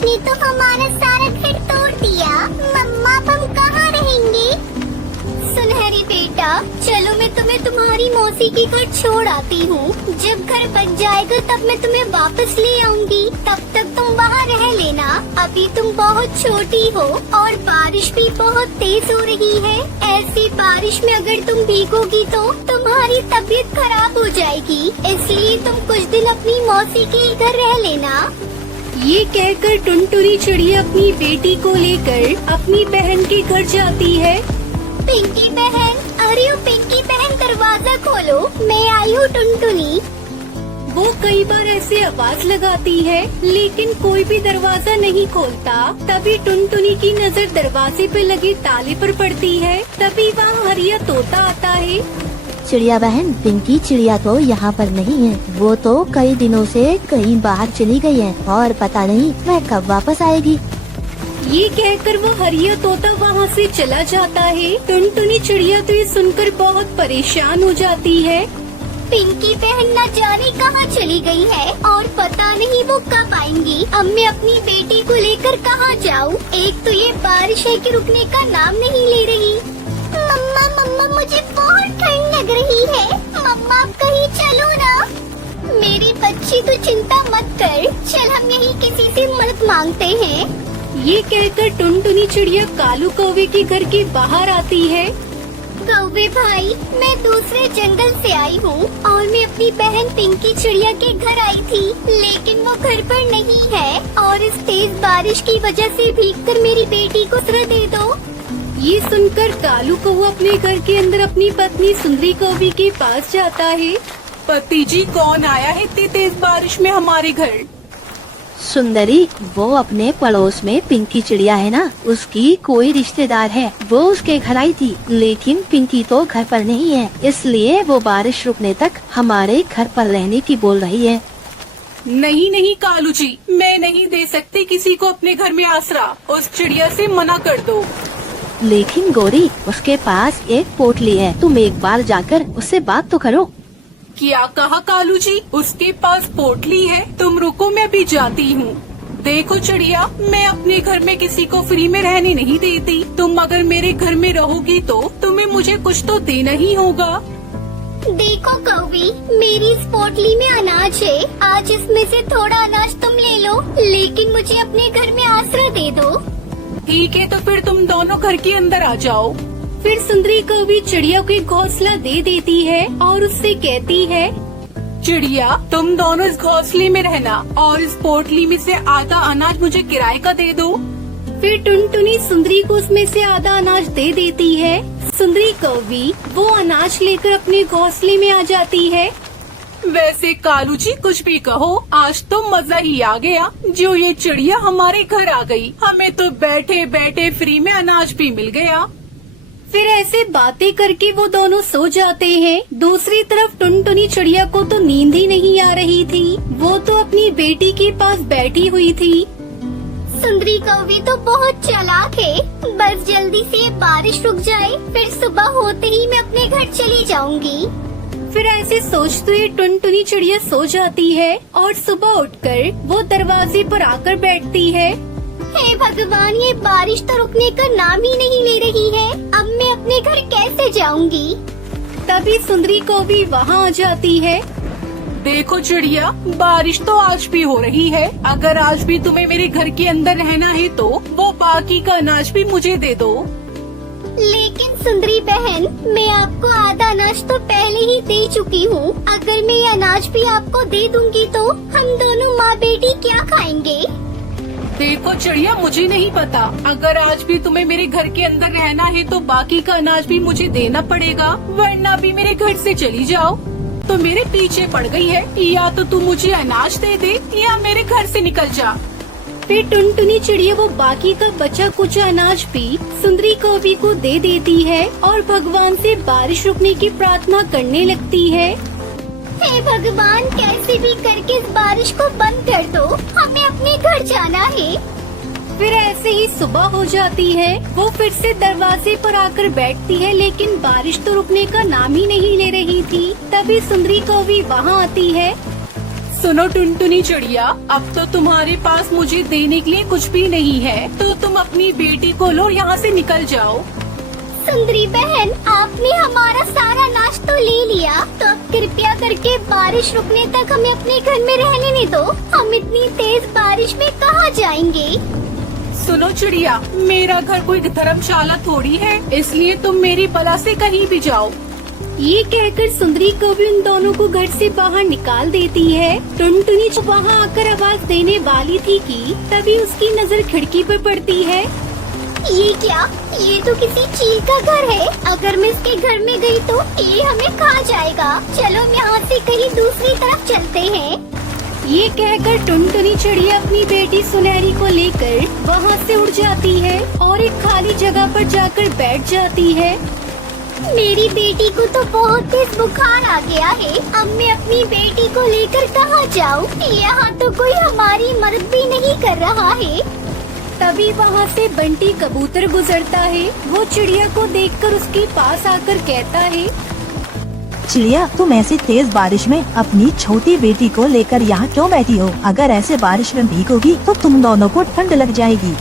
बारिश ने तो हमारा सारा घर तोड़ दिया। मम्मा अब हम कहाँ रहेंगे? सुनहरी बेटा, चलो मैं तुम्हें तुम्हारी मौसी के घर छोड़ आती हूँ। जब घर बन जाएगा तब मैं तुम्हें वापस ले आऊंगी। तब तक तुम वहाँ रह लेना। अभी तुम बहुत छोटी हो और बारिश भी बहुत तेज हो रही है। ऐसी बारिश में अगर तुम भीगोगी तो तुम्हारी तबीयत खराब हो जाएगी। इसलिए तुम कुछ दिन अपनी मौसी के घर रह लेना। ये कहकर टुनटुनी चिड़िया अपनी बेटी को लेकर अपनी बहन के घर जाती है। पिंकी बहन, अरे ओ पिंकी बहन, दरवाजा खोलो, मैं आई हूँ टुनटुनी। वो कई बार ऐसे आवाज लगाती है लेकिन कोई भी दरवाजा नहीं खोलता। तभी टुनटुनी की नजर दरवाजे पे लगे ताले पर पड़ती है। तभी वहाँ हरिया तोता आता है। चिड़िया बहन, पिंकी चिड़िया तो यहाँ पर नहीं है। वो तो कई दिनों से कहीं बाहर चली गई है और पता नहीं वह कब वापस आएगी। ये कहकर वो हरिया तोता वहाँ से चला जाता है। टुनटुनी चिड़िया तो ये सुनकर बहुत परेशान हो जाती है। पिंकी बहन न जाने कहाँ चली गई है और पता नहीं वो कब आएंगी। अब मैं अपनी बेटी को लेकर कहाँ जाऊँ? एक तो ये बारिश है कि रुकने का नाम नहीं ले रही। मम्मा मम्मा, मुझे बहुत ठंड लग रही है। मम्मा आप कहीं चलो ना। मेरी बच्ची तो चिंता मत कर, चल हम यहीं किसी से मदद मांगते हैं। ये कहकर टुनटुनी चिड़िया कालू कौवे के घर के बाहर आती है। कौवे भाई, मैं दूसरे जंगल से आई हूँ और मैं अपनी बहन पिंकी चिड़िया के घर आई थी, लेकिन वो घर पर नहीं है और इस तेज बारिश की वजह से भीगकर मेरी बेटी को सुला दे दो। ये सुनकर कालू कौवा अपने घर के अंदर अपनी पत्नी सुंदरी कौवी के पास जाता है। पति जी, कौन आया है इतनी तेज बारिश में हमारे घर? सुंदरी, वो अपने पड़ोस में पिंकी चिड़िया है ना, उसकी कोई रिश्तेदार है। वो उसके घर आई थी, लेकिन पिंकी तो घर पर नहीं है, इसलिए वो बारिश रुकने तक हमारे घर पर रहने की बोल रही है। नहीं नहीं कालू जी, मैं नहीं दे सकती किसी को अपने घर में आसरा। उस चिड़िया से मना कर दो। लेकिन गौरी, उसके पास एक पोटली है, तुम एक बार जाकर उससे बात तो करो। क्या कहा कालू जी? उसके पास पोटली है? तुम रुको, मैं भी जाती हूँ। देखो चिड़िया, मैं अपने घर में किसी को फ्री में रहने नहीं देती। तुम अगर मेरे घर में रहोगी तो तुम्हें मुझे कुछ तो देना ही होगा। देखो कौवी, मेरी इस पोटली में अनाज है। आज इसमें से थोड़ा अनाज तुम ले लो, लेकिन मुझे अपने घर में आसरा दे दो। ठीक है, तो फिर तुम दोनों घर के अंदर आ जाओ। फिर सुंदरी कौवी चिड़िया को एक घोंसला दे देती है और उससे कहती है, चिड़िया, तुम दोनों इस घोंसले में रहना और इस पोटली में से आधा अनाज मुझे किराए का दे दो। फिर टुनटुनी सुंदरी को उसमें से आधा अनाज दे देती है। सुंदरी कौवी वो अनाज लेकर अपने घोंसले में आ जाती है। वैसे कालू जी, कुछ भी कहो, आज तो मजा ही आ गया जो ये चिड़िया हमारे घर आ गई। हमें तो बैठे बैठे फ्री में अनाज भी मिल गया। फिर ऐसे बातें करके वो दोनों सो जाते हैं। दूसरी तरफ टुनटुनी चिड़िया को तो नींद ही नहीं आ रही थी। वो तो अपनी बेटी के पास बैठी हुई थी। सुंदरी कौवी तो बहुत चालाक है। बस जल्दी से ये बारिश रुक जाए, फिर सुबह होते ही मैं अपने घर चली जाऊंगी। फिर ऐसे सोचते हुए टुनटुनी चिड़िया सो जाती है और सुबह उठकर वो दरवाजे पर आकर बैठती है। हे भगवान, ये बारिश तो रुकने का नाम ही नहीं ले रही है। अब मैं अपने घर कैसे जाऊंगी? तभी सुंदरी कौवी वहाँ आ जाती है। देखो चिड़िया, बारिश तो आज भी हो रही है। अगर आज भी तुम्हें मेरे घर के अंदर रहना है तो वो बाकी का अनाज भी मुझे दे दो। लेकिन सुंदरी बहन, मैं आपको आधा अनाज तो पहले ही दे चुकी हूँ। अगर मैं ये अनाज भी आपको दे दूंगी तो हम दोनों माँ बेटी क्या खाएंगे? देखो चिड़िया, मुझे नहीं पता। अगर आज भी तुम्हें मेरे घर के अंदर रहना है तो बाकी का अनाज भी मुझे देना पड़ेगा, वरना भी मेरे घर से चली जाओ। तो मेरे पीछे पड़ गई है, या तो तू मुझे अनाज दे दे या मेरे घर से निकल जा। फिर टुनटुनी चिड़िया वो बाकी का बचा कुचा अनाज भी सुंदरी कौवी को दे देती है और भगवान से बारिश रुकने की प्रार्थना करने लगती है। हे भगवान, कैसे भी करके इस बारिश को बंद कर दो, हमें अपने घर जाना है। फिर ऐसे ही सुबह हो जाती है। वो फिर से दरवाजे पर आकर बैठती है, लेकिन बारिश तो रुकने का नाम ही नहीं ले रही थी। तभी सुंदरी कौवी वहाँ आती है। सुनो टुनटुनी चिड़िया, अब तो तुम्हारे पास मुझे देने के लिए कुछ भी नहीं है, तो तुम अपनी बेटी को लो, यहाँ से निकल जाओ। सुंदरी बहन, आपने हमारा सारा नाश तो ले लिया, तो अब कृपया करके बारिश रुकने तक हमें अपने घर में रह लेने दो। हम इतनी तेज बारिश में कहाँ जाएंगे? सुनो चिड़िया, मेरा घर कोई धर्मशाला थोड़ी है, इसलिए तुम मेरी बला से कहीं भी जाओ। ये कहकर सुंदरी कभी उन दोनों को घर से बाहर निकाल देती है। टुनटुनी वहाँ आकर आवाज देने वाली थी कि तभी उसकी नजर खिड़की पर पड़ती है। ये क्या? ये तो किसी चील का घर है। अगर मैं इसके घर में गई तो ये हमें खा जाएगा। चलो हम यहाँ से कहीं दूसरी तरफ चलते हैं। ये कहकर टुनटुनी चिड़िया अपनी बेटी सुनहरी को लेकर वहाँ से उड़ जाती है और एक खाली जगह पर जाकर बैठ जाती है। मेरी बेटी को तो बहुत तेज बुखार आ गया है। अब मैं अपनी बेटी को लेकर कहाँ जाऊँ? यहाँ तो कोई हमारी मदद भी नहीं कर रहा है। तभी वहाँ से बंटी कबूतर गुजरता है। वो चिड़िया को देखकर उसके पास आकर कहता है, चिड़िया, तुम ऐसी तेज बारिश में अपनी छोटी बेटी को लेकर यहाँ क्यों बैठी हो? अगर ऐसे बारिश में भीगोगी तो तुम दोनों को ठंड लग जाएगी।